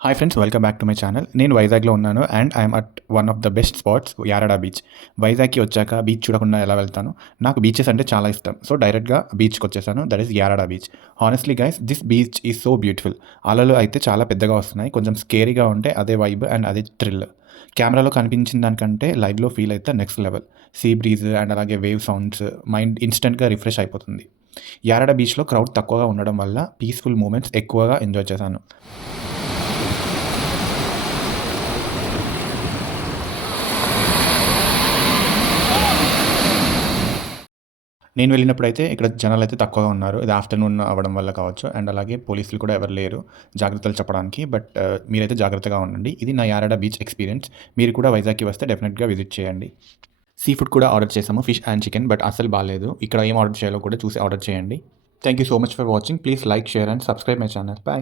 Hi friends, welcome back to my channel. నేను వైజాగ్లో ఉన్నాను and I'm at one of the best spots Yarada beach. వైజాగ్కి వచ్చాక beach చూడకుండా ఎలా వెళ్తాను? నాకు బీచెస్ అంటే చాలా ఇష్టం. సో డైరెక్ట్గా బీచ్కి వచ్చేసాను. That is Yarada beach. Honestly guys, this beach is so beautiful. అలలు అయితే చాలా పెద్దగా వస్తున్నాయి. కొంచెం స్కేరీగా ఉంటే అదే వైబ్ అండ్ అదే థ్రిల్. కెమెరాలో కనిపించిన దానికంటే లైవ్లో ఫీల్ అయితే next level. See breeze and అలాగే వేవ్ సౌండ్స్ మైండ్ ఇన్స్టెంట్గా రిఫ్రెష్ అయిపోతుంది. యారాడ బీచ్లో క్రౌడ్ తక్కువగా ఉండడం వల్ల పీస్ఫుల్ మూమెంట్స్ ఎక్కువగా ఎంజాయ్ చేశాను. నేను వెళ్ళినప్పుడైతే ఇక్కడ జనాలైతే తక్కువగా ఉన్నారు. ఇది ఆఫ్టర్‌నూన్ అవ్వడం వల్ల కావచ్చు. అండ్ అలాగే పోలీసులు కూడా ఎవరు లేరు జాగ్రత్తలు చెప్పడానికి. బట్ మీరైతే జాగ్రత్తగా ఉండండి. ఇది నా యారాడ బీచ్ ఎక్స్‌పీరియన్స్. మీరు కూడా వైజాగ్‌కి వస్తే డెఫినెట్‌గా విజిట్ చేయండి. సీ ఫుడ్ కూడా ఆర్డర్ చేసాము. Fish and chicken. బట్ అస్సలు బాలేదు. ఇక్కడ ఏం ఆర్డర్ చేయాలో కూడా చూసి ఆర్డర్ చేయండి. Thank you so much for watching. Please like, share and subscribe my channel. By.